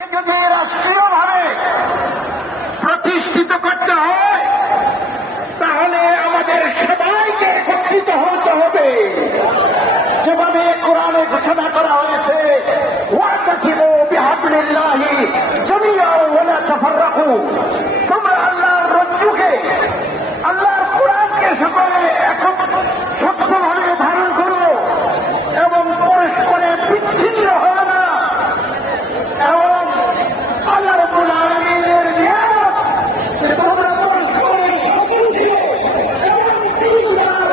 যদি রাষ্ট্রীয়ভাবে প্রতিষ্ঠিত করতে হয় তাহলে আমাদের সবাইকে একত্রিত হতে হবে। যেভাবে কোরআনে ঘোষণা করা হয়েছে, ওয়াতাসিমু বিহাবলিল্লাহি জামিআন ওয়া লা তাফাররাকু, তোমরা আল্লাহর রজ্জুকে, আল্লাহর কোরআনকে সকলে শক্তভাবে ধারণ করো এবং পরস্পরে বিচ্ছিন্ন হয় না, এবং আল্লাহ রাব্বুল আলামিনের নিয়ামত যে তোমরা পরস্পরের সহযোগী এবং দিনদার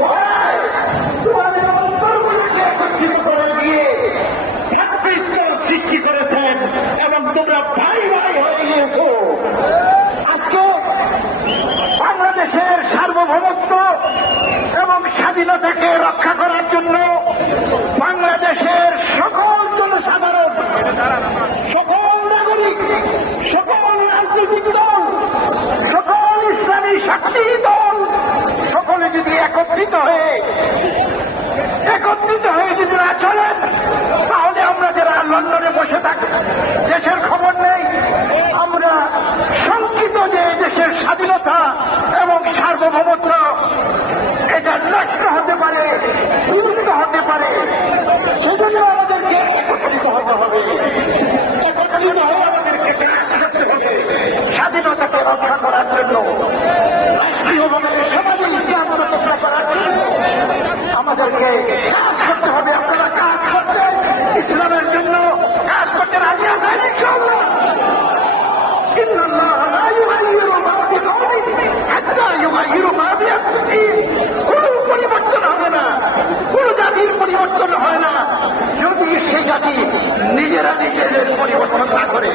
ভয় তোমাদের অন্তরগুলোকে একত্রিত করে দিয়ে ভ্রাতৃত্ব সৃষ্টি করেছেন এবং তোমরা ভাই ভাই হয়ে গিয়েছ। আজকে বাংলাদেশের সার্বভৌমত্ব এবং স্বাধীনতাকে রক্ষা করার জন্য বাংলাদেশের সকল জনসাধারণ, সকল নাগরিক, সকল রাজনৈতিক দল, সকল ইসলামী শক্তি দল সকলে যদি একত্রিত হয়ে যদি না চলেন, তাহলে আমরা যারা লন্ডনে বসে থাকি, দেশের খবর নেই, আমরা শঙ্কিত যে দেশের স্বাধীনতা এবং সার্বভৌমত্ব এটা নষ্ট হতে পারে, বিলুপ্ত হতে পারে। সেজন্য আমাদেরকে একত্রিত হতে হবে, একত্রিত হয়ে আমাদেরকে প্রয়াস করতে হবে স্বাধীনতাকে রক্ষা করার জন্য, রাষ্ট্রীয়ভাবে সমাজে ইসলাম প্রতিষ্ঠা করার জন্য আমাদেরকে কাজ করতে হবে। আপনারা কাজ করতে, ইসলামের জন্য কাজ করতে রাজি আছেন ইনশাআল্লাহ? ইন্নাল্লাহ লা ইউগাইয়িরু মা বিকওমিন হাত্তা ইউগাইয়িরু মা বিআনফুসিহিম। কোনো পরিবর্তন হবে না, কোনো জাতির পরিবর্তন হয় না যদি সেই জাতি নিজেরা নিজেদের পরিবর্তন না করে।